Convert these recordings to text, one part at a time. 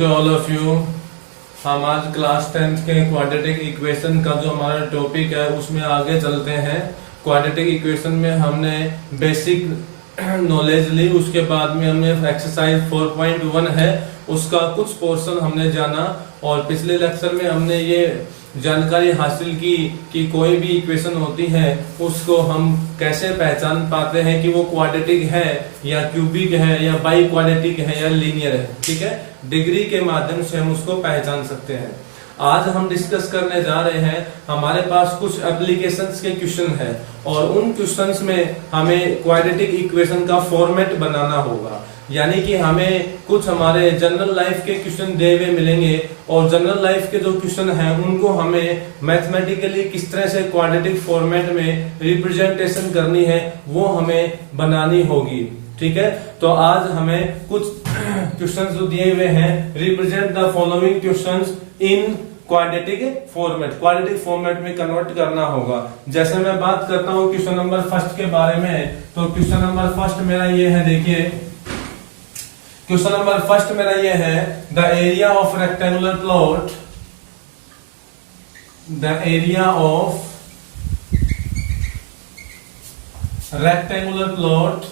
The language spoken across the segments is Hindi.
To all of you. हम आज क्लास 10th के क्वाड्रेटिक इक्वेशन का जो हमारा टॉपिक है उसमें आगे चलते हैं। क्वाड्रेटिक इक्वेशन में हमने बेसिक नॉलेज ली, उसके बाद में हमने एक्सरसाइज 4.1 है उसका कुछ पोर्शन हमने जाना, और पिछले लेक्चर में हमने ये जानकारी हासिल की कि कोई भी इक्वेशन होती है उसको हम कैसे पहचान पाते हैं कि वो क्वाड्रेटिक है या क्यूबिक है या बाई क्वाड्रेटिक है या लीनियर है। ठीक है, डिग्री के माध्यम से हम उसको पहचान सकते हैं। आज हम डिस्कस करने जा रहे हैं, हमारे पास कुछ एप्लीकेशंस के क्वेश्चन है और उन क्वेश्चंस में हमें क्वाड्रेटिक इक्वेशन का फॉर्मेट बनाना होगा, यानी कि हमें कुछ हमारे जनरल लाइफ के क्वेश्चन दे हुए मिलेंगे और जनरल लाइफ के जो क्वेश्चन हैं उनको हमें मैथमेटिकली किस तरह से क्वाड्रेटिक फॉर्मेट में रिप्रेजेंटेशन करनी है वो हमें बनानी होगी। ठीक है, तो आज हमें कुछ क्वेश्चंस जो दिए हुए हैं, represent the following questions in quadratic format, quadratic format में कन्वर्ट करना होगा। जैसे मैं बात करता हूं क्वेश्चन नंबर फर्स्ट के बारे में, तो क्वेश्चन नंबर फर्स्ट मेरा ये है, देखिए क्वेश्चन नंबर फर्स्ट मेरा ये है, the area of rectangular plot, the area of rectangular plot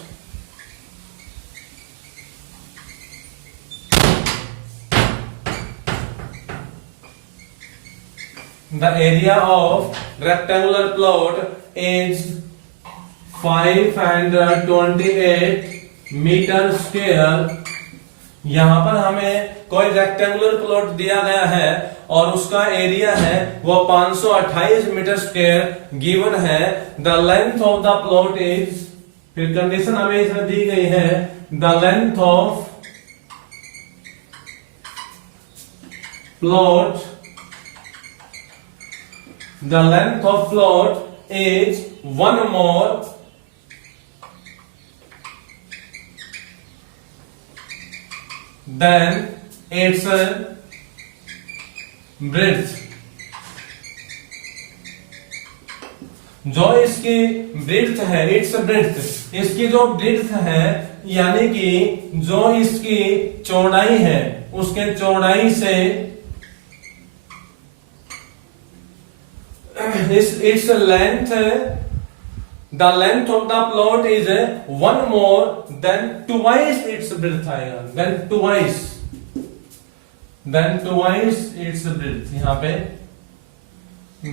the area of rectangular plot is 528 metre square. यहां पर हमें कोई रेक्टेंगुलर प्लॉट दिया गया है और उसका एरिया है वो 528 मीटर स्क्वायर गिवन है। The length of the plot is, फिर कंडीशन हमें इसमें दी गई है, the length of plot, the length of plot is one more than its breadth। जो इसकी ब्रेड्थ है, इट्स ब्रेड्थ, इसकी जो ब्रेड्थ है यानी कि जो इसकी चौड़ाई है उसके चौड़ाई से its length, the length of the plot is one more than twice its breadth आएगा, then twice its breadth, यहाँ पे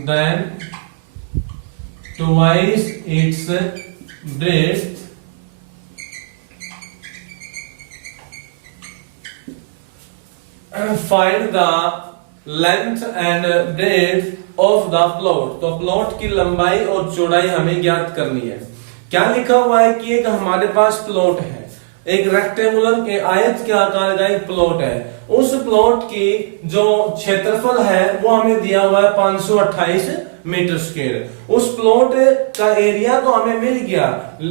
then twice its breadth find the length and breadth of the plot. तो प्लॉट की लंबाई और चौड़ाई हमें ज्ञात करनी है। क्या लिखा हुआ है कि एक हमारे पास प्लॉट है, एक रेक्टेंगुलर के आयत के आकार का एक प्लॉट है, उस प्लॉट की जो क्षेत्रफल है वो हमें दिया हुआ है 528 मीटर स्क्वायर। उस प्लॉट का एरिया तो हमें मिल गया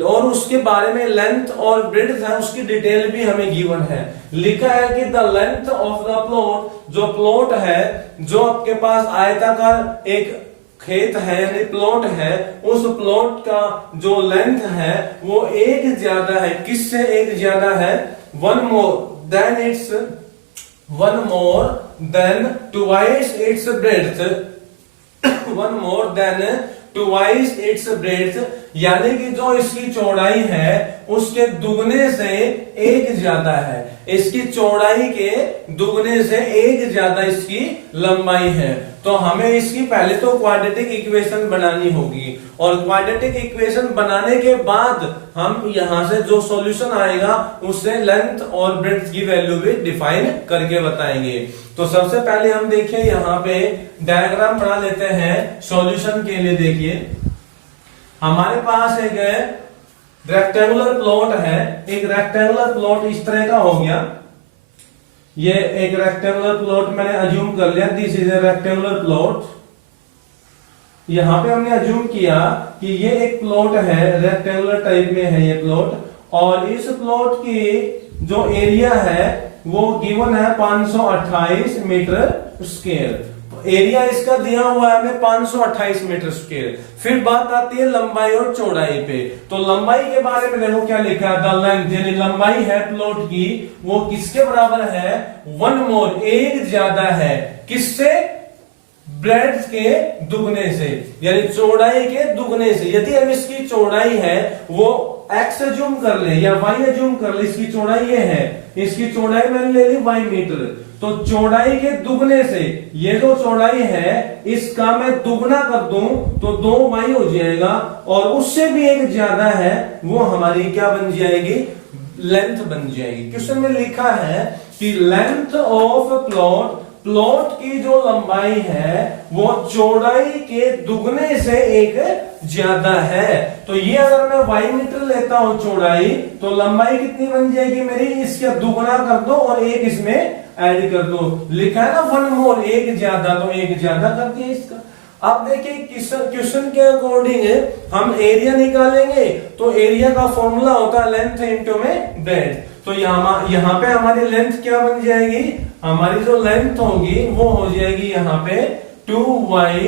और उसके बारे में लेंथ और ब्रेड्थ है उसकी डिटेल भी हमें गिवन है। लिखा है कि the length of the plot, जो प्लॉट है, जो आपके पास आयताकार एक खेत है यानी प्लॉट है, उस प्लॉट का जो लेंथ है वो एक ज्यादा है, किससे एक ज्यादा है, one more than twice its breadth, one more than twice its breadth, यानी कि जो इसकी चौड़ाई है उसके दुगने से एक ज्यादा है, इसकी चौड़ाई के दुगने से एक ज्यादा इसकी लंबाई है। तो हमें इसकी पहले तो क्वाड्रेटिक इक्वेशन बनानी होगी और क्वाड्रेटिक इक्वेशन बनाने के बाद हम यहां से जो सॉल्यूशन आएगा उससे लेंथ और ब्रेड्थ की वैल्यू भी डिफाइन करके बताएंगे। तो सबसे पहले हम देखिए यहाँ पे डायग्राम बना लेते हैं सॉल्यूशन के लिए। देखिए हमारे पास एक रेक्टेंगुलर प्लॉट है, एक रेक्टेंगुलर प्लॉट इस तरह का हो गया, ये एक रेक्टेंगुलर प्लॉट मैंने अज्यूम कर लिया, this is a rectangular plot. यहां पे हमने अज्यूम किया कि ये एक प्लॉट है, रेक्टेंगुलर टाइप में है ये प्लॉट, और इस प्लॉट की जो एरिया है वो गिवन है 528 मीटर स्क्वायर। एरिया इसका दिया हुआ है हमें 528 मीटर स्क्वायर। फिर बात आती है लंबाई और चौड़ाई पे। तो लंबाई के बारे में देखो क्या लिखा है, द लेंथ यानी लंबाई है प्लॉट की वो किसके बराबर है, 1 मोर, एक ज्यादा है, किससे, ब्रेड्थ के दुगने से, यानी चौड़ाई के दुगने से। यदि हम इसकी चौड़ाई है वो x अज्यूम कर ले या y अज्यूम कर ले, इसकी चौड़ाई ये है, इसकी चौड़ाई मैंने ले ली y मीटर, तो चौड़ाई के दुगने से ये जो चौड़ाई है इसका मैं दुगना कर दूं तो 2y हो जाएगा, और उससे भी एक ज्यादा है वो हमारी क्या बन जाएगी, लेंथ बन जाएगी। क्वेश्चन में लिखा है कि लेंथ ऑफ प्लॉट, प्लॉट की जो लंबाई है वो चौड़ाई के दुगने से एक ज्यादा है। तो ये अगर मैं y मीटर लेता हूं चौड़ाई, तो लंबाई कितनी बन जाएगी मेरी, इसका दुगना कर दो और एक इसमें ऐड कर दो। लिखा है ना 1 मोर, एक ज्यादा, तो एक ज्यादा कर दिया इसका। अब देखिए क्वेश्चन के अकॉर्डिंग हम एरिया निकालेंगे, तो एरिया का फॉर्मूला होता है लेंथ इंटू में ब्रेड्थ। तो यहाँ पे हमारी लेंथ क्या बन जाएगी, हमारी जो लेंथ होगी वो हो जाएगी यहाँ पे 2y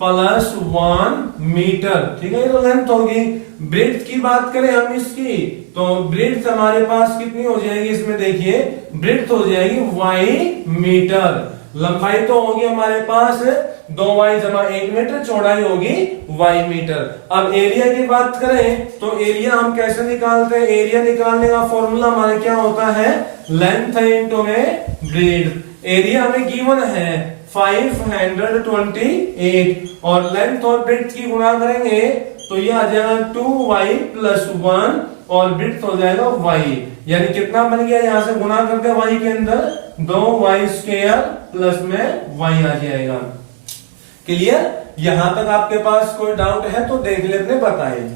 प्लस 1 मीटर, ठीक है, ये तो लेंथ होगी। ब्रेड्थ की बात करें हम इसकी, तो ब्रेड्थ हमारे पास कितनी हो जाएगी, इसमें देखिए ब्रेड्थ हो जाएगी y मीटर। लंबाई तो होगी हमारे पास 2y जमा 1 मीटर, चौड़ाई होगी y मीटर। अब एरिया की बात करें तो एरिया हम कैसे निकालते हैं, एरिया निकालने का फॉर्मूला हमारा क्या होता है, लेंथ इंटू में ब्रेड्थ। एरिया हमें गिवन है 528 और लेंथ और ब्रेड्थ की गुणा करेंगे तो ये आ जाएगा 2y प्लस 1 और ब्रेड्थ हो जाएगा y, यानी कितना बन गया, यहां से गुणा करते हैं y के अंदर 2y स्क्वायर प्लस में y आ जाएगा। क्लियर, यहां तक आपके पास कोई डाउट है तो देख लेते, बताएं।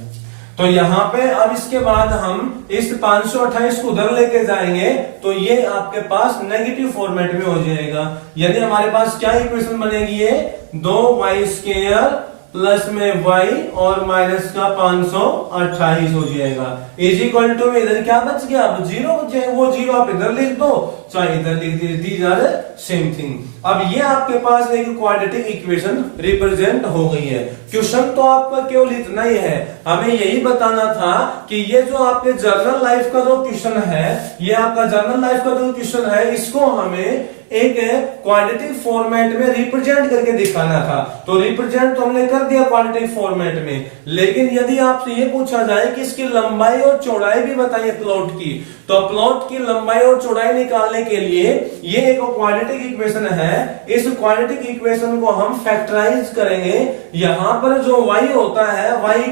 तो यहाँ पे अब इसके बाद हम इस 528 को उधर लेके जाएंगे तो ये आपके पास नेगेटिव फॉर्मेट में हो जाएगा, यानी हमारे पास क्या इक्वेशन बनेगी, ये 2y स्क्वायर प्लस में y और माइनस का 528 हो जाएगा। इज इक्वल टू में इधर क्या बच गया, अब जीरो बच जाएगा, वो जीरो आप इधर लिख दो चाहे इधर लिख दीजिए, दीज आर सेम थिंग। अब ये आपके पास एक क्वाड्रेटिक इक्वेशन रिप्रेजेंट हो गई है। क्वेश्चन तो आपका केवल इतना ही है, हमें यही बताना था कि ये जो आपके जर्नल लाइफ का जो क्वेश्चन है, ये आपका जर्नल लाइफ का जो क्वेश्चन है, इसको हमें एक क्वाड्रेटिक फॉर्मेट में रिप्रेजेंट करके दिखाना था। तो रिप्रेजेंट तो हमने कर दिया क्वाड्रेटिक फॉर्मेट में, लेकिन यदि आपसे ये पूछा जाए कि इसकी लंबाई और चौड़ाई भी बताइए प्लॉट की, तो प्लॉट की लंबाई और चौड़ाई निकालने के लिए ये एक क्वाड्रेटिक इक्वेशन है, इस क्वाड्रेटिक इक्वेशन को हम फैक्टराइज करेंगे। यहां पर जो y होता है, y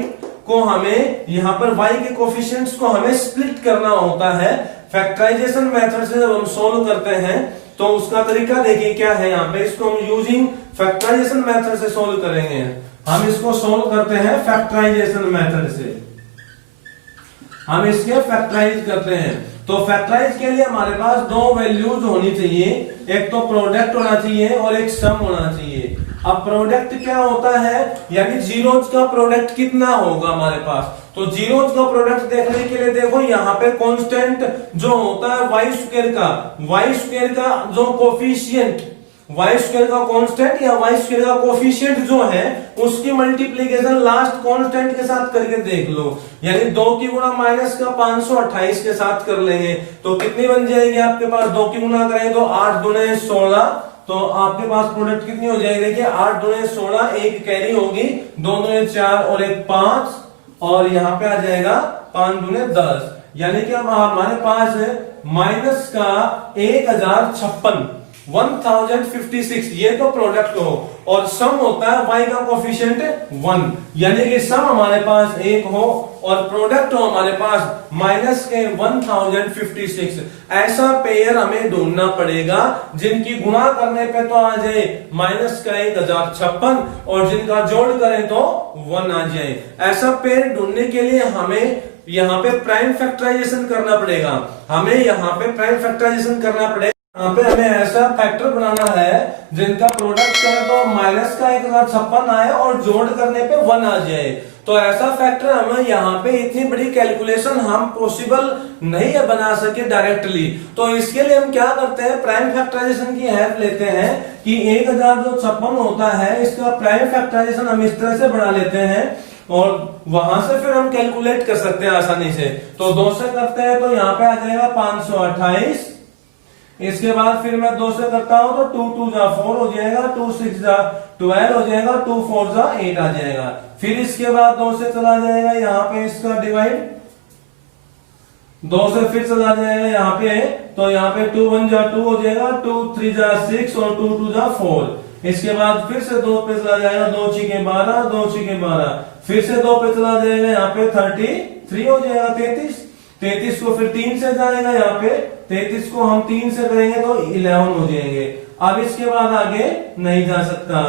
को हमें यहाँ पर y के कोफिशिएंट्स को हमें स्प्लिट करना होता है। फैक्टराइजेशन मेथड से जब हम सोल्व करते हैं तो उसका तरीका देखिए क्या है, यहाँ पे इसको हम यूजिंग फैक्टराइजेशन मेथड से सोल्व करेंगे। हम इसको सोल्व करते हैं फैक्टराइजेशन मेथड से, हम इसके फैक्टराइज करते हैं। तो फैक्टराइज के लिए हमारे पास दो वैल्यूज होनी चाहिए, एक तो प्रोडक्ट होना चाहिए और एक सम होना चाहिए। अब प्रोडक्ट क्या होता है, यानी जीरोज का प्रोडक्ट कितना होगा हमारे पास, तो जीरोज का प्रोडक्ट देखने के लिए देखो यहाँ पे कांस्टेंट जो होता है y स्क्वायर का जो कोफिशिएंट, y स्क्वायर का कांस्टेंट या y स्क्वायर का कोफिशिएंट जो है उसकी मल्टीप्लीकेशन लास्ट कांस्टेंट के साथ करके देख लो, यानी 2 की गुणा माइनस का 528 के साथ कर लेंगे तो कितनी बन जाएगी आपके पास, 2 की गुणा करें तो 8 दूने 16, तो आपके पास प्रोडक्ट कितनी हो जाएगी, देखिए 8 दूने 16, एक कैरी होगी, 2 दूने 4 और एक 5, और यहाँ पे आ जाएगा 5 दूने 10, यानी कि अब हमारे पास माइनस का 1056 ये तो प्रोडक्ट हो, और सम होता है y का कोफिशिएंट 1, यानी कि सम हमारे पास 1 हो और प्रोडक्ट हो हमारे पास माइनस के 1056। ऐसा पेयर हमें ढूंढना पड़ेगा जिनकी गुणा करने पे तो आ जाए माइनस का 1056 और जिनका जोड़ करें तो 1 आ जाए। ऐसा पेयर ढूंढने के लिए हमें यहाँ पे प्राइम फैक्टराइजेशन करना पड़ेगा, हमें यहाँ पे प्राइम फैक्टराइजेशन करना पड़ेगा। यहाँ पे हमें ऐसा फैक्टर बनाना है जिनका प्रोडक्ट करें तो माइनस का 1056 आए और जोड़ करने पे 1 आ जाए। तो ऐसा फैक्टर हमें यहाँ पे इतनी बड़ी कैलकुलेशन हम पॉसिबल नहीं है बना सके डायरेक्टली। तो इसके लिए हम क्या करते हैं, प्राइम फैक्टराइजेशन की हेल्प लेते हैं कि 1056 होता है, इसका प्राइम फैक्टराइजेशन हम इस तरह से बना लेते हैं और वहां से फिर हम कैलकुलेट कर सकते हैं आसानी से। तो 2 से करते हैं तो यहाँ पे आ जाएगा 528। इसके बाद फिर मैं 2 से करता हूं तो 2 2 जा 4 हो जाएगा, 2 6 जा 12 हो जाएगा, 2 4 जा 8 आ जाएगा। फिर इसके बाद 2 से चला जाएगा यहाँ पे इसका डिवाइड, 2 से फिर चला जाएगा यहाँ पे, तो यहाँ पे 2 1 जा 2 हो जाएगा, 2 3 जा 6 और 2 2 जा 4। इसके बाद फिर से 2 पे चला जाएगा, 2 6 के 12, 2 6 के 12, फिर से 2 पे चला जाएगा यहाँ पे 33 हो जाएगा, 33 को फिर 3 से जाएगा यहाँ पे, 33 को हम 3 से करेंगे तो 11 हो जाएंगे। अब इसके बाद आगे नहीं जा सकता।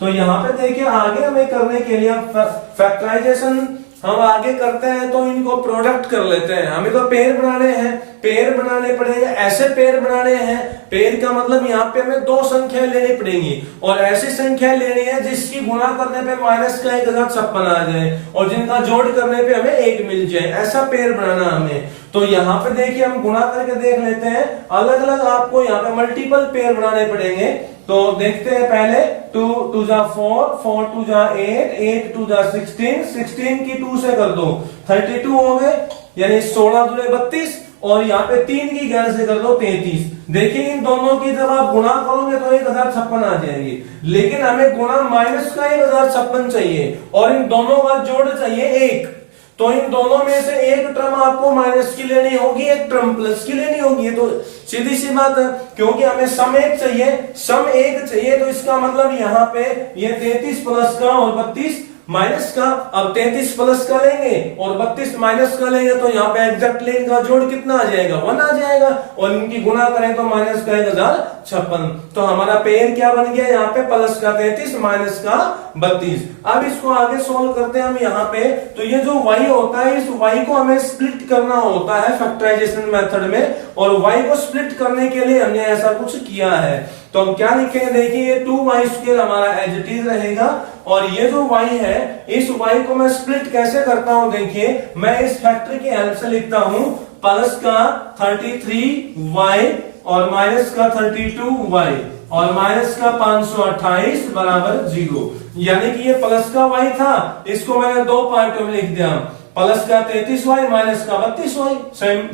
तो यहाँ पे देखिए आगे हमें करने के लिए फैक्टराइजेशन हम आगे करते हैं तो इनको प्रोडक्ट कर लेते हैं। हमें तो पेयर बनाने हैं, पेयर बनाने पड़ेंगे, ऐसे पेयर बनाने हैं। पेयर का मतलब यहाँ पे हमें 2 संख्या लेनी पड़ेंगी और ऐसी संख्या लेनी है जिसकी गुणा करने पे माइनस का 1056 आ जाए और जिनका जोड़ करने पे हमें 1 मिल जाए, ऐसा पेयर बनाना हमें। तो यहाँ पे देखिए हम गुणा करके देख लेते हैं, अलग अलग आपको यहाँ पे मल्टीपल पेयर बनाने पड़ेंगे। तो देखते हैं पहले 2 2 जा 4, 4 2 जा 8, 8 2 जा 16, 16 की 2 से कर दो 32 हो गए, यानी 16 दूने 32 और यहाँ पे 3 की 11 से कर दो 33। देखिए इन दोनों की जब आप गुणा करोगे तो 1056 आ जाएंगे, लेकिन हमें गुणा माइनस का 1056 चाहिए और इन दोनों का जोड़ चाहिए 1। तो इन दोनों में से एक टर्म आपको माइनस की लेनी होगी, एक टर्म प्लस की लेनी होगी। तो सीधी सी बात है, क्योंकि हमें सम 1 चाहिए, सम 1 चाहिए, तो इसका मतलब यहाँ पे ये 33 प्लस का और 32 माइनस का। अब 33 प्लस का लेंगे और 32 माइनस का लेंगे तो यहाँ पे एग्जैक्टली इनका जोड़ कितना आ जाएगा, 1 आ जाएगा और इनकी गुणा करें तो माइनस का 1056। तो हमारा पेयर क्या बन गया यहाँ पे, प्लस का 33 माइनस का 32। अब इसको आगे सोल्व करते हैं हम यहाँ पे। तो ये जो y होता है, इस y को हमें स्प्लिट करना होता है फैक्टराइजेशन मेथड में, और y को स्प्लिट करने के लिए हमने ऐसा कुछ किया है। तो हम क्या लिखेंगे, देखिए ये 2y² हमारा एज इट इज रहेगा और ये जो y है, इस y को मैं स्प्लिट कैसे करता हूं, देखिए मैं इस फैक्टर की हेल्प से लिखता हूं, प्लस का 33y और माइनस का 32y और माइनस का 528 बराबर 0। यानी कि ये प्लस का y था, इसको मैंने 2 पार्टों में लिख दिया, प्लस का 33y माइनस का 32y,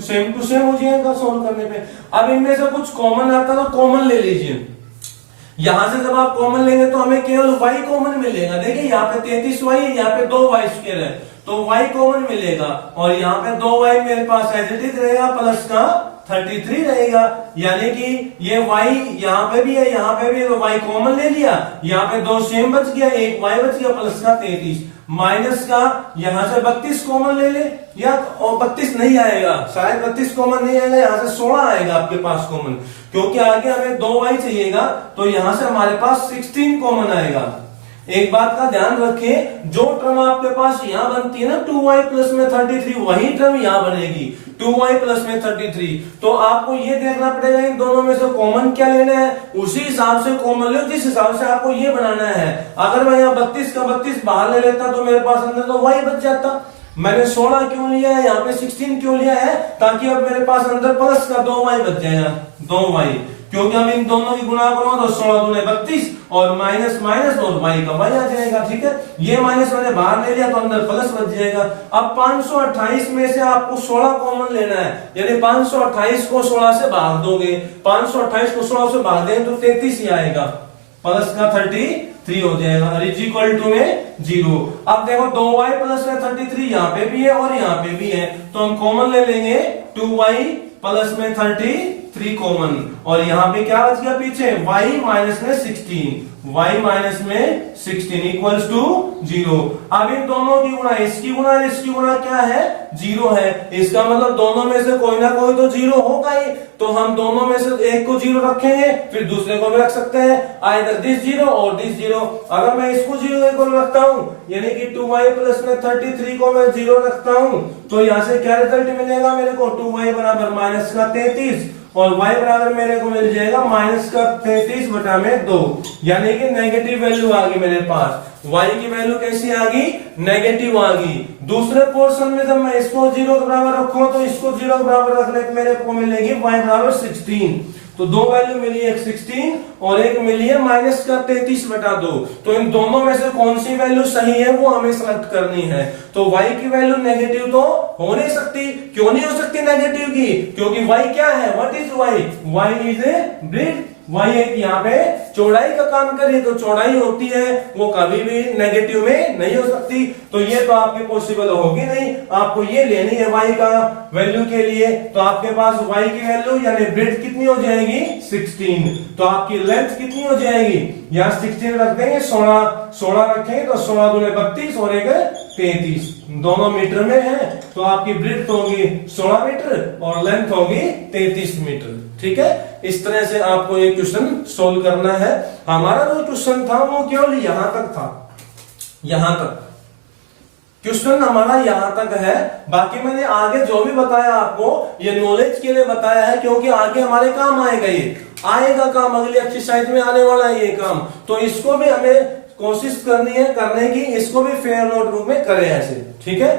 सेम टू सेम हो जाएगा सोल्व करने पे। अब इनमें से कुछ कॉमन आता है तो कॉमन ले लीजिए। यहां से जब आप कॉमन लेंगे तो हमें केवल y कॉमन मिलेगा। देखिए यहाँ पे 33y है, यहाँ पे 2y² है, तो y कॉमन मिलेगा और यहाँ पे 2y मेरे पास एज इट इज रहेगा, प्लस का 33 रहेगा। यानी कि ये y यहाँ पे भी है, यहाँ पे भी है, तो y कॉमन ले लिया, यहाँ पे 2 सेम बच गया, एक y बच गया, प्लस का 33 माइनस का यहां से 32 कॉमन ले ले, या 32 नहीं आएगा, शायद 32 कॉमन नहीं आएगा, यहां से 16 आएगा आपके पास कॉमन, क्योंकि आगे हमें 2y चाहिएगा, तो यहां से हमारे पास 16 कॉमन आएगा। एक बात का ध्यान रखें, जो टर्म आपके पास यहाँ बनती है ना 2y प्लस में 33, वही टर्म यहाँ बनेगी 2y प्लस में 33। तो आपको ये देखना पड़ेगा इन दोनों में से कॉमन क्या लेना है, उसी हिसाब से कॉमन लो जिस हिसाब से आपको ये बनाना है। अगर मैं यहाँ 32 का 32 बाहर ले लेता तो मेरे पास अंदर तो y बच जाता। मैंने 16 क्यों लिया है, यहाँ पे 16 क्यों लिया है, ताकि अब मेरे पास अंदर प्लस का 2y बच जाएगा, 2y, क्योंकि हम इन दोनों की गुणा करूंगा तो 16 दूने 32 और माइनस माइनस और y का y आ जाएगा। ठीक है, ये माइनस मैंने बाहर ले लिया तो अंदर प्लस बच जाएगा। अब 528 में से आपको 16 कॉमन लेना है, यानी 528 को 16 से भाग दोगे, 528 को 16 से भाग देंगे तो 33 ही आएगा, प्लस का 33 हो जाएगा, इज इक्वल टू में 0। अब देखो 2y प्लस में 33 यहाँ पे भी है और यहाँ पे भी है, तो हम कॉमन ले लेंगे 2y प्लस में 33 कॉमन, और यहाँ पे क्या बच गया पीछे, y माइनस में 16, y माइनस में 16 इक्वल्स टू 0। अब इन दोनों की गुणा, इसकी गुणा इसकी गुणा क्या है, 0 है, इसका मतलब दोनों में से कोई ना कोई तो 0 होगा ही, तो हम दोनों में से एक को 0 रखेंगे, फिर दूसरे को भी रख सकते हैं, आइदर दिस 0 और दिस 0। अगर मैं इसको 0 को रखता हूं, यानी कि 2y प्लस में 33 को मैं 0 रखता हूं, तो यहां से क्या रिजल्ट मिलेगा मेरे को, 2y बराबर माइनस का 33 और y बराबर मेरे को मिल जाएगा माइनस का 33 बटा में 2, यानी कि नेगेटिव वैल्यू आ गई मेरे पास। y की वैल्यू कैसी आ गई? नेगेटिव आ गई। दूसरे पोर्शन में जब मैं इसको 0 के बराबर रखूंगा तो इसको 0 के बराबर रखने पे मेरे को मिलेगी y बराबर 16। तो दो वैल्यू मिली, एक 16 और एक मिली है माइनस का 33 बटा 2। तो इन दोनों में से कौन सी वैल्यू सही है वो हमें सेलेक्ट करनी है। तो y की वैल्यू नेगेटिव तो हो नहीं सकती। क्यों नहीं हो सकती नेगेटिव की? क्योंकि y क्या है? What is y? y is a breadth. y एक यहाँ पे चौड़ाई का काम करिए, तो चौड़ाई होती है वो कभी भी नेगेटिव में नहीं हो सकती। तो ये तो आपके पॉसिबल होगी नहीं। आपको ये लेनी है y का वैल्यू के लिए, तो आपके पास y की वैल्यू यानी ब्रेड्थ कितनी हो जाएगी? 16। तो आपकी लेंथ कितनी हो जाएगी? यहाँ 16 रख देंगे, 16 रखेंगे तो 16 दूने 32 और एक 33, दोनों मीटर में है। तो आपकी ब्रेड्थ होगी 16 मीटर और लेंथ होगी 33 मीटर। ठीक है, इस तरह से आपको ये क्वेश्चन सोल्व करना है। हमारा जो क्वेश्चन था वो केवल यहां तक था, यहां तक क्वेश्चन हमारा यहां तक है। बाकी मैंने आगे जो भी बताया आपको ये नॉलेज के लिए बताया है, क्योंकि आगे हमारे काम आएगा, ये आएगा काम, अगली एक्सरसाइज में आने वाला है ये काम। तो इसको भी हमें कोशिश करनी है करने की, इसको भी फेयर नोट रूप में करें ऐसे। ठीक है,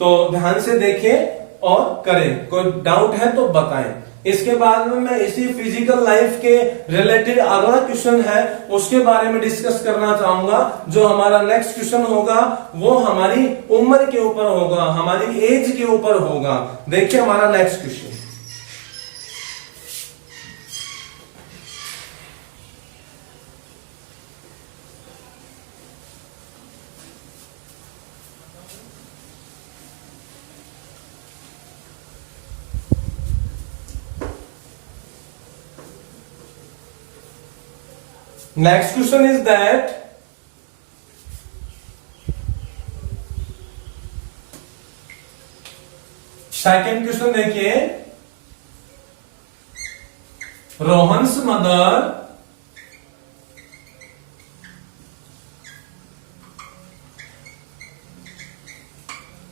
तो ध्यान से देखें और करें। कोई डाउट है तो बताएं। इसके बाद में मैं इसी फिजिकल लाइफ के रिलेटेड अगला क्वेश्चन है उसके बारे में डिस्कस करना चाहूंगा। जो हमारा नेक्स्ट क्वेश्चन होगा वो हमारी उम्र के ऊपर होगा, हमारी एज के ऊपर होगा। देखिए हमारा next question, next question is that second question देखिए, रोहन्स मदर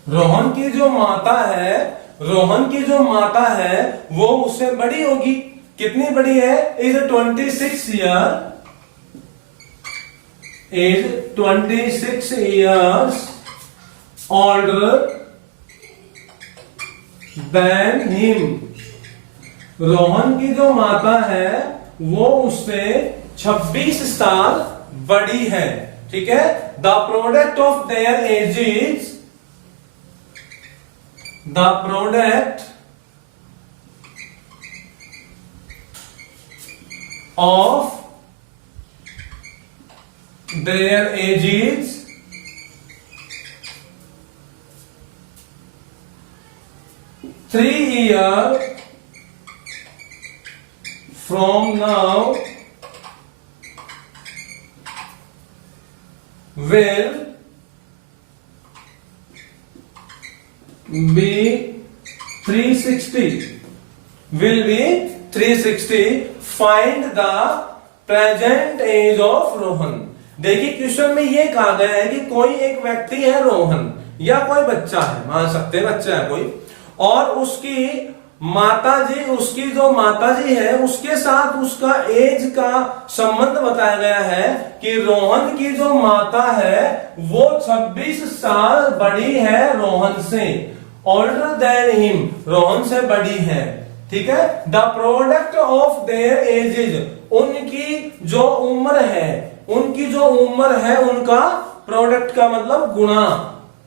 रोहन की जो माता है, रोहन की जो माता है वो उससे बड़ी होगी। कितनी बड़ी है? Is 26 year, is 26 years older than him। Rohan की जो माता है वो उससे 26 साल बड़ी है। ठीक है, the product of their edges, the product of their ages three years from now will be 360, will be 360। find the present age of Rohan। देखिए क्वेश्चन में ये कहा गया है कि कोई एक व्यक्ति है रोहन, या कोई बच्चा है, मान सकते हैं बच्चा है कोई, और उसकी माताजी, उसकी जो माताजी है उसके साथ उसका एज का संबंध बताया गया है कि रोहन की जो माता है वो 26 साल बड़ी है रोहन से, older than him, रोहन से बड़ी है। ठीक है, the product of their edges, उनकी जो उम्र है, उनकी जो उम्र है उनका प्रोडक्ट का मतलब गुणा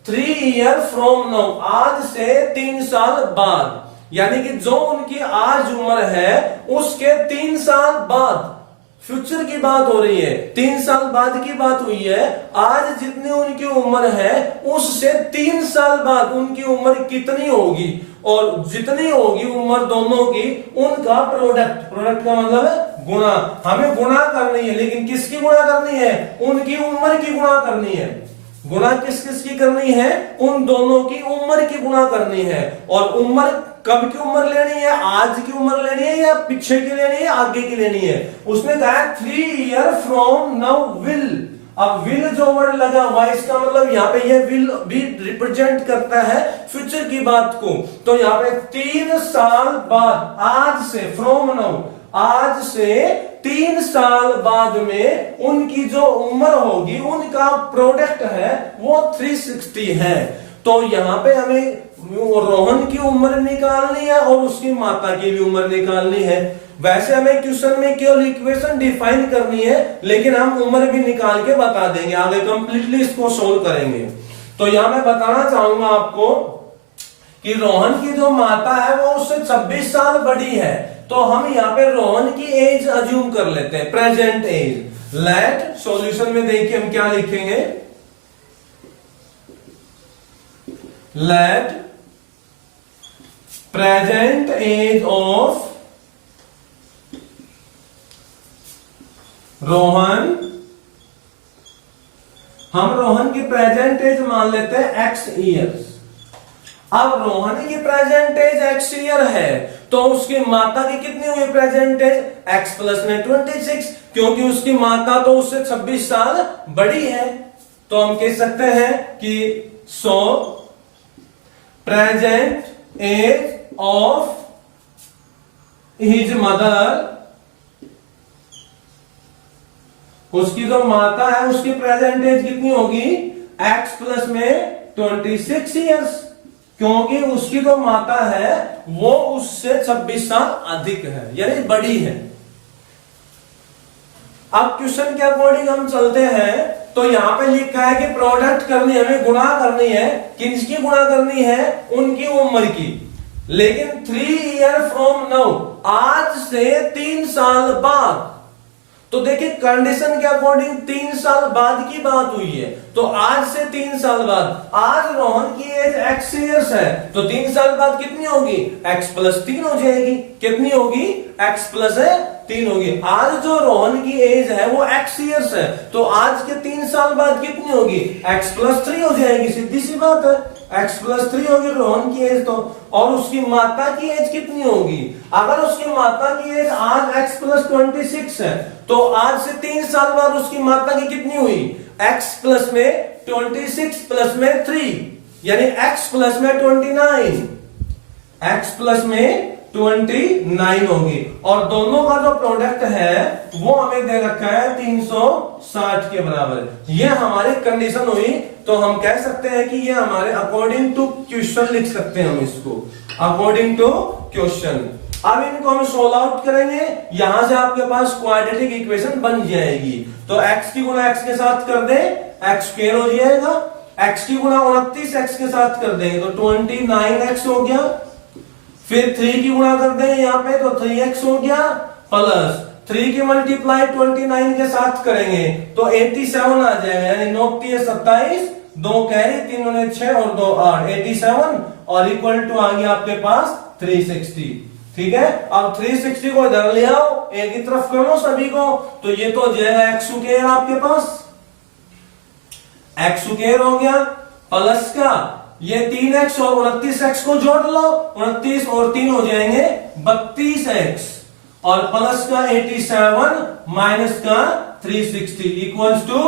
3 ईयर फ्रॉम नाउ, आज से 3 साल बाद, यानी कि जो उनकी आज उम्र है उसके 3 साल बाद, फ्यूचर की बात हो रही है, 3 साल बाद की बात हुई है। आज जितनी उनकी उम्र है उससे 3 साल बाद उनकी उम्र कितनी होगी, और जितनी होगी उम्र दोनों की, उनका प्रोडक्ट, प्रोडक्ट का मतलब है गुणा। हमें गुणा करनी है, लेकिन किसकी गुणा करनी है? उनकी उम्र की गुणा करनी है। गुणा किस किस की करनी है? उन दोनों की उम्र की गुणा करनी है। और उम्र कब की उम्र लेनी है? आज की उम्र लेनी है या पीछे की लेनी है, आगे की लेनी है? उसने कहा 3 ईयर फ्रॉम नाउ विल, अब विल जो वर्ड लगा हुआ है इसका मतलब यहाँ पे ये विल भी रिप्रेजेंट करता है फ्यूचर की बात को। तो यहाँ पे 3 साल बाद, आज से, फ्रॉम नाउ, आज से 3 साल बाद में उनकी जो उम्र होगी, उनका प्रोडक्ट है वो 360 है। तो यहाँ पे हमें रोहन की उम्र निकालनी है और उसकी माता की भी उम्र निकालनी है। वैसे हमें क्वेश्चन में केवल इक्वेशन डिफाइन करनी है, लेकिन हम उम्र भी निकाल के बता देंगे, आगे कंप्लीटली इसको सोल्व करेंगे। तो यहां मैं बताना चाहूंगा आपको कि रोहन की जो माता है वो उससे 26 साल बड़ी है। तो हम यहाँ पे रोहन की एज अज्यूम कर लेते हैं, प्रेजेंट एज। लेट, सॉल्यूशन में देखिए हम क्या लिखेंगे, let present age of Rohan, हम रोहन की प्रेजेंट एज मान लेते हैं x ईयर्स। अब रोहन की प्रेजेंट एज x ईयर है, तो उसकी माता की कितनी हुई प्रेजेंट एज? x प्लस में 26, क्योंकि उसकी माता तो उससे 26 साल बड़ी है। तो हम कह सकते हैं कि so present age of his mother, उसकी जो माता है उसकी प्रेजेंट एज कितनी होगी? x प्लस में 26 ईयर्स, क्योंकि उसकी जो माता है वो उससे 26 साल अधिक है, यानी बड़ी है। अब क्वेश्चन के अकॉर्डिंग हम चलते हैं। तो यहां पे लिखा है कि प्रोडक्ट करनी है, हमें गुणा करनी है। किसकी गुणा करनी है? उनकी उम्र की। लेकिन 3 ईयर फ्रॉम नाउ, आज से 3 साल बाद। तो देखिए कंडीशन के अकॉर्डिंग 3 साल बाद की बात हुई है, तो आज से 3 साल बाद। आज रोहन की एज x ईयर्स है, तो 3 साल बाद कितनी होगी? x प्लस 3 हो जाएगी। कितनी होगी? x प्लस 3 होगी। आज जो रोहन की एज है वो x ईयर्स है, तो आज के 3 साल बाद कितनी होगी? x प्लस 3 हो जाएगी। सीधी सी बात है, x प्लस 3 होगी रोहन की एज। तो और उसकी माता की एज कितनी होगी? अगर उसकी माता की एज आज x प्लस 26 है, तो आज से 3 साल बाद उसकी माता की कितनी हुई? x प्लस में 26 प्लस में 3, यानी x प्लस में 29, x प्लस में 29 होगी। और दोनों का जो प्रोडक्ट है वो हमें दे रखा है 360 के बराबर। ये हमारी कंडीशन हुई। तो हम कह सकते हैं कि ये हमारे अकॉर्डिंग टू क्वेश्चन लिख सकते हैं हम इसको, अकॉर्डिंग टू क्वेश्चन। अब इनको हम सोल्व आउट करेंगे, यहां से आपके पास क्वाड्रेटिक इक्वेशन बन जाएगी। तो x की गुणा x के साथ कर दें, x स्क्वायर हो जाएगा। x की गुणा 29 के साथ कर देंगे तो 29x हो गया। फिर 3 की गुणा कर दें यहाँ पे तो 3x हो गया, प्लस 3 की मल्टीप्लाई 29 के साथ करेंगे तो 87 आ जाएगा, यानी 9 27, 2 कैरी, 3 6 और 2 8, 87 और इक्वल टू आ गया आपके पास 360। ठीक है, अब 360 को इधर ले आओ, एक ही तरफ कर लो सभी को, तो ये तो हो जाएगा x स्क्वायर आपके पास, x स्क्वायर हो गया, प्लस का ये 3x और 29x को जोड़ लो, 29 और 3 हो जाएंगे 32x, और प्लस का 87 माइनस का 360 इक्वल्स टू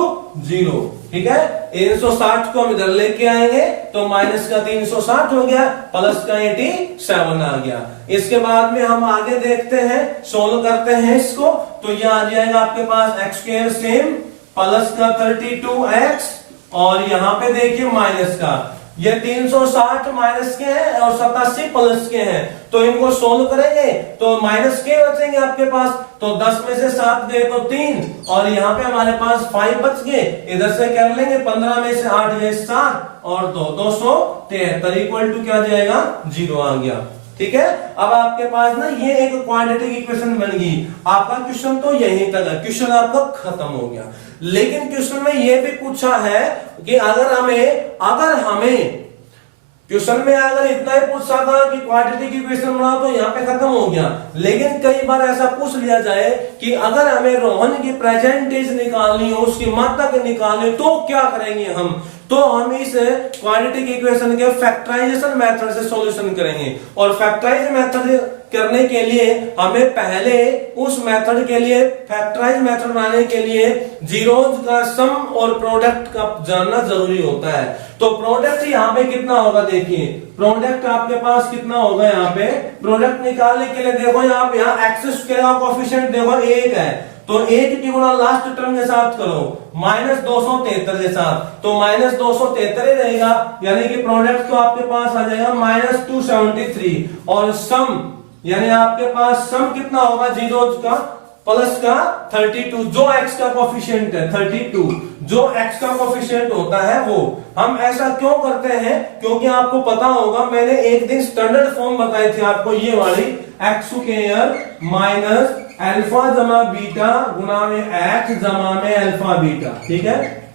0। ठीक है, 360 को हम इधर लेके आएंगे तो माइनस का 360 हो गया, प्लस का 87 आ गया। इसके बाद में हम आगे देखते हैं, सोल्व करते हैं इसको, तो यह आ जाएगा आपके पास x स्क्वायर सेम, प्लस का 32x, और यहां पे देखिए माइनस का, ये 360 माइनस के हैं और 87 प्लस के हैं, तो इनको सोल्व करेंगे तो माइनस के बचेंगे आपके पास, तो 10 में से 7 गए तो 3, और यहाँ पे हमारे पास 5 बच गए, इधर से कर लेंगे 15 में से 8 गए 7 और 2 273 इक्वल टू क्या जाएगा 0 आ गया। ठीक है, अब आपके पास ना ये एक क्वाड्रेटिक इक्वेशन बन गई। आपका क्वेश्चन तो यहीं तक है, क्वेश्चन आपका खत्म हो गया। लेकिन क्वेश्चन में ये भी पूछा है कि अगर हमें क्वेश्चन में अगर इतना ही पूछा था कि क्वाड्रेटिक इक्वेशन बनाओ तो यहाँ पे खत्म हो गया, लेकिन कई बार ऐसा पूछ लिया जाए कि अगर हमें रोहन की प्रेजेंट एज निकालनी हो, उसकी मात्रा की निकालनी हो, तो क्या करेंगे हम, तो हम इस क्वाड्रेटिक इक्वेशन के फैक्टराइजेशन मेथड से सॉल्यूशन करेंगे। और फैक्टराइज मेथड करने के लिए हमें पहले उस मेथड के लिए, फैक्टराइज मेथड बनाने के लिए जीरोज का सम और प्रोडक्ट का जानना जरूरी होता है। तो प्रोडक्ट यहाँ पे कितना होगा, देखिए प्रोडक्ट आपके पास कितना होगा, यहाँ पे प्रोडक्ट निकालने के लिए देखो यहाँ पे एक्स स्क्वायर का कोफिशिएंट देखो 1 है, तो 1 की गुणा लास्ट टर्म के साथ करो -273 के साथ, तो -273 रहेगा, यानी कि प्रोडक्ट तो आपके पास आ जाएगा -273 और सम यानी आपके पास सम कितना होगा जीरोज का प्लस का 32, जो एक्स का कोफिशिएंट है 32, जो एक्स का कोफिशिएंट होता है वो। हम ऐसा क्यों करते हैं, क्योंकि आपको पता होगा मैंने एक दिन स्टैंडर्ड फॉर्म बताई थी आपको, ये वाली एक्स स्क्वायर माइनस अल्फा जमा बीटा गुना में एक्स जमा में अल्फा बीटा, ठीक है।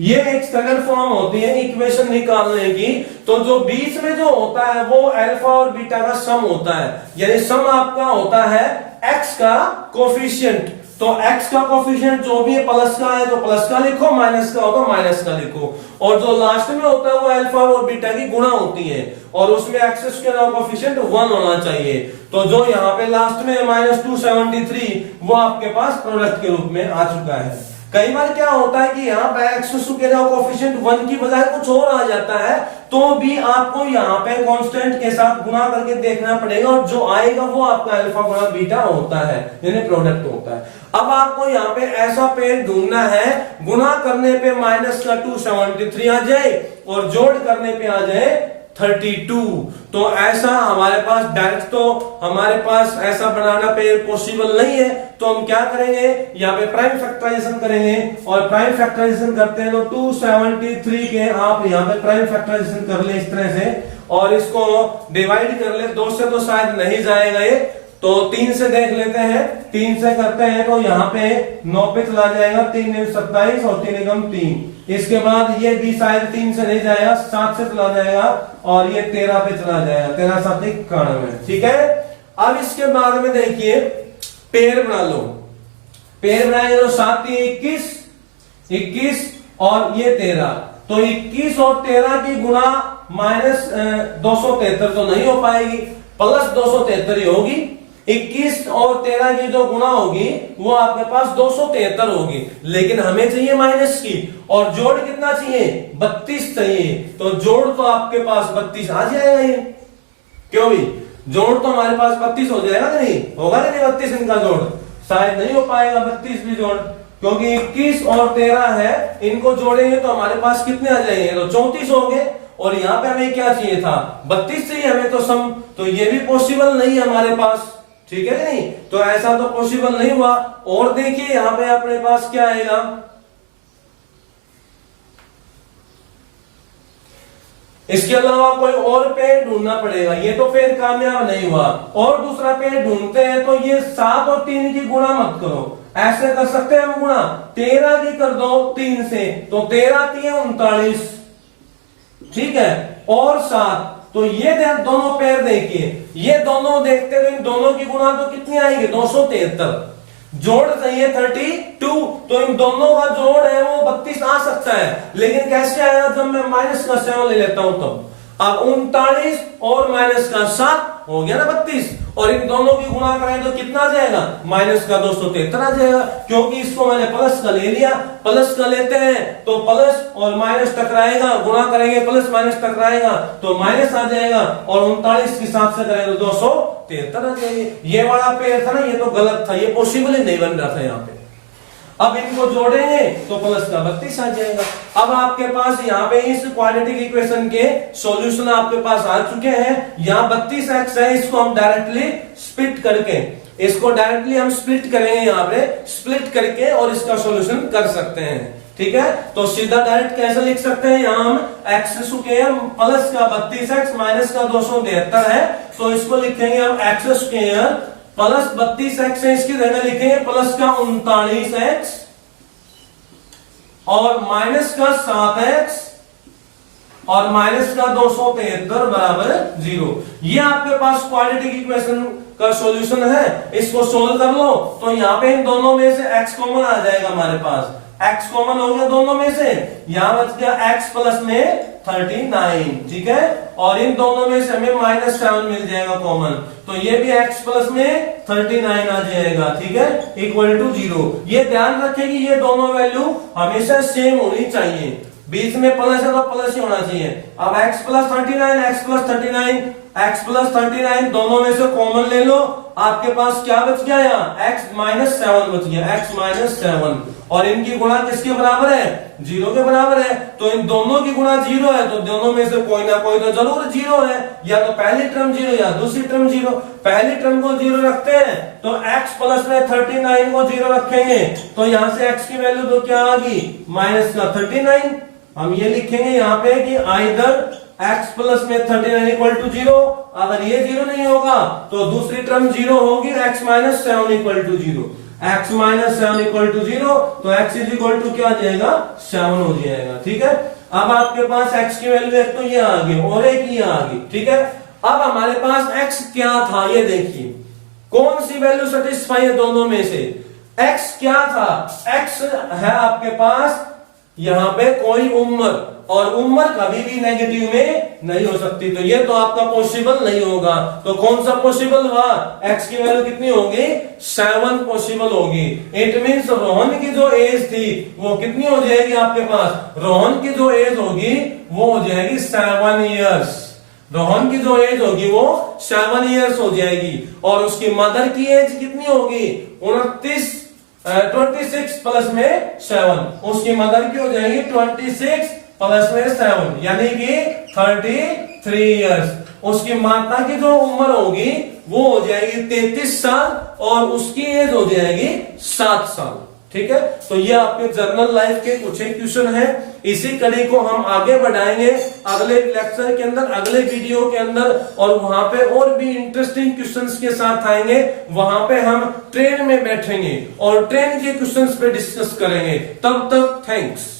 ये एक स्टैंडर्ड फॉर्म होती है इक्वेशन निकालने की। तो जो बीच में जो होता है वो अल्फा और बीटा का सम होता है, यानी सम आपका होता है एक्स का कोफिशिएंट। तो एक्स का कोफिशिएंट जो भी है प्लस का है तो प्लस का लिखो, माइनस का हो तो माइनस का लिखो, और जो लास्ट में होता है वो अल्फा और बीटा की गुणा होती है, और उसमें एक्स स्क्वायर का कोफिशिएंट 1 होना चाहिए। तो जो यहाँ पे लास्ट में -273 वो आपके पास प्रोडक्ट के रूप में आ चुका है। कई बार क्या होता है कि यहाँ पे एक्स स्क्वायर का कोफिशिएंट 1 की बजाय कुछ और आ जाता है, तो भी आपको यहाँ पे कांस्टेंट के साथ गुणा करके देखना पड़ेगा, और जो आएगा वो आपका अल्फा गुणा बीटा होता है, यानी प्रोडक्ट होता है। अब आपको यहाँ पे ऐसा पेड़ ढूंढना है गुणा करने पे -273 आ जाए और जोड़ करने पे आ जाए 32। तो ऐसा हमारे पास डायरेक्ट तो हमारे पास ऐसा बनाना पे पॉसिबल नहीं है, तो हम क्या करेंगे, यहाँ पे प्राइम फैक्टराइजेशन करेंगे, और प्राइम फैक्टराइजेशन करते हैं तो 273 के आप यहाँ पे प्राइम फैक्टराइजेशन कर ले इस तरह से, और इसको डिवाइड कर ले, 2 से तो शायद नहीं जाएगा ये, तो 3 से देख लेते हैं। 3 से करते हैं तो यहाँ पे 9 पे चला जाएगा, 3 × 27 और 3 × 3। इसके बाद ये भी शायद 3 से नहीं जाएगा, 7 से चला जाएगा, और ये 13 पे चला जाएगा, 13 7 91, ठीक है। अब इसके बाद में देखिए पेड़ बना लो, पेड़ बनाएंगे तो 7 21 और ये 13, तो 21 और 13 की गुणा -273 तो नहीं हो पाएगी, +273 होगी। 21 और 13 की जो गुणा होगी वो आपके पास 273 होगी, लेकिन हमें चाहिए माइनस की, और जोड़ कितना चाहिए 32 चाहिए, तो जोड़ तो आपके पास 32 आ जाएगा ये, क्यों भी जोड़ तो हमारे पास 32 हो जाएगा, नहीं होगा नहीं 32 इनका जोड़, शायद नहीं हो पाएगा 32 भी जोड़, क्योंकि 21 और 13 है, इनको जोड़ेंगे तो हमारे पास कितने आ जाएंगे, तो 34 हो गए, और यहाँ पे हमें क्या चाहिए था 32 चाहिए हमें तो सम, तो ये भी पॉसिबल नहीं है हमारे पास, ठीक है नहीं, तो ऐसा तो पॉसिबल नहीं हुआ। और देखिए यहाँ पे अपने पास क्या आएगा, इसके अलावा कोई और पेड़ ढूंढना पड़ेगा, ये तो पेड़ कामयाब नहीं हुआ, और दूसरा पेड़ ढूंढते हैं। तो ये 7 और 3 की गुणा मत करो, ऐसे कर सकते हैं हम गुणा, 13 की कर दो 3 से, तो 13 3 39, ठीक है, और 7, तो ये दोनों पेड़ देखिए, ये दोनों देखते हुए इन दोनों की गुणा तो कितनी आएगी 273, जोड़ चाहिए 32, तो इन दोनों का जोड़ है वो 32 आ सकता है, लेकिन कैसे आया, जब मैं माइनस का 7 ले लेता हूं तब। अब 39 और माइनस का 7 हो गया ना 32, और इन दोनों की गुणा करें तो कितना आ जाएगा, माइनस का 273 आ जाएगा, क्योंकि इसको मैंने प्लस का ले लिया, प्लस का लेते हैं तो प्लस और माइनस टकराएगा, गुणा करेंगे प्लस माइनस टकराएगा तो माइनस आ जाएगा, और 39 के साथ से करें तो 273 आ जाएगी। ये वाला पेड़ था ना, ये तो गलत था, ये पॉसिबल ही नहीं बन रहा था यहाँ पे। अब इनको जोड़ेंगे तो प्लस का 32 आ जाएगा। अब आपके पास यहाँ पे इस क्वाड्रेटिक इक्वेशन के सॉल्यूशन आपके पास आ चुके हैं। यहाँ 32x है, इसको हम डायरेक्टली स्प्लिट करके, इसको डायरेक्टली हम स्प्लिट करेंगे, यहाँ पे स्प्लिट करके और इसका सॉल्यूशन कर सकते हैं, ठीक है। तो सीधा डायरेक्ट कैसे लिख सकते हैं, यहाँ हम एक्स स्क्वायर प्लस का 32x माइनस का 273 है, तो इसको लिखेंगे हम एक्स स्क्वायर प्लस 32x है, इसकी जगह लिखेंगे प्लस का 39x और माइनस का 7x और माइनस का 273 बराबर 0। ये आपके पास क्वाड्रेटिक इक्वेशन का सॉल्यूशन है। इसको सोल्व कर लो तो यहाँ पे इन दोनों में से x कॉमन आ जाएगा हमारे पास। x कॉमन हो गया दोनों में से, यहाँ बच गया x प्लस में 39, ठीक है। और इन दोनों में से हमें -7 मिल जाएगा कॉमन, तो ये भी x प्लस में 39 आ जाएगा, ठीक है, इक्वल टू 0। ये ध्यान रखें कि ये दोनों वैल्यू हमेशा सेम होनी चाहिए, बीच में प्लस है तो प्लस ही होना चाहिए। अब x plus 39, x plus 39, x plus 39 दोनों में से कॉमन ले लो, आपके पास क्या बच गया यहाँ x माइनस 7 बच गया, x माइनस 7। और इनकी गुणा किसके बराबर है? 0 के बराबर है। तो इन दोनों की गुणा 0 है, तो दोनों में से कोई ना कोई तो जरूर 0 है, या तो पहली टर्म 0 या दूसरी टर्म 0। पहली टर्म को 0 रखते हैं तो x प्लस में 39 को 0 रखेंगे, तो यहाँ से x की वैल्यू तो क्या आ गई? माइनस का 39। हम ये लिखेंगे यहाँ पे कि आइदर x प्लस में 39 इक्वल टू 0, अगर ये 0 नहीं होगा तो दूसरी टर्म 0 होगी, x minus 7 equal to 0। x minus 7 equal to 0, तो x इज इक्वल टू क्या आ जाएगा? 7 हो जाएगा, ठीक है। अब आपके पास x की वैल्यू एक तो ये आ गई और एक ये आ गई, ठीक है। अब हमारे पास x क्या था ये देखिए, कौन सी वैल्यू सेटिस्फाई है दोनों में से? x क्या था? x है आपके पास यहाँ पे कोई उम्र, और उम्र कभी भी नेगेटिव में नहीं हो सकती, तो ये तो आपका पॉसिबल नहीं होगा। तो कौन सा पॉसिबल हुआ? x की वैल्यू कितनी होगी? 7 पॉसिबल होगी। इट मींस रोहन की जो एज थी वो कितनी हो जाएगी आपके पास? रोहन की जो एज होगी वो हो जाएगी 7 इयर्स। रोहन की जो एज होगी वो 7 इयर्स हो जाएगी। और उसकी मदर की एज कितनी होगी? 26 प्लस में 7, उसकी मदर की हो जाएगी 26 प्लस में 7, यानी कि 33 इयर्स। उसकी माता की जो उम्र होगी वो हो जाएगी 33 साल, और उसकी एज हो जाएगी 7 साल, ठीक है। तो ये आपके जर्नल लाइफ के कुछ एक क्वेश्चन है। इसी कड़ी को हम आगे बढ़ाएंगे अगले लेक्चर के अंदर, अगले वीडियो के अंदर, और वहां पे और भी इंटरेस्टिंग क्वेश्चंस के साथ आएंगे। वहां पे हम ट्रेन में बैठेंगे और ट्रेन के क्वेश्चंस पे डिस्कस करेंगे। तब तक थैंक्स।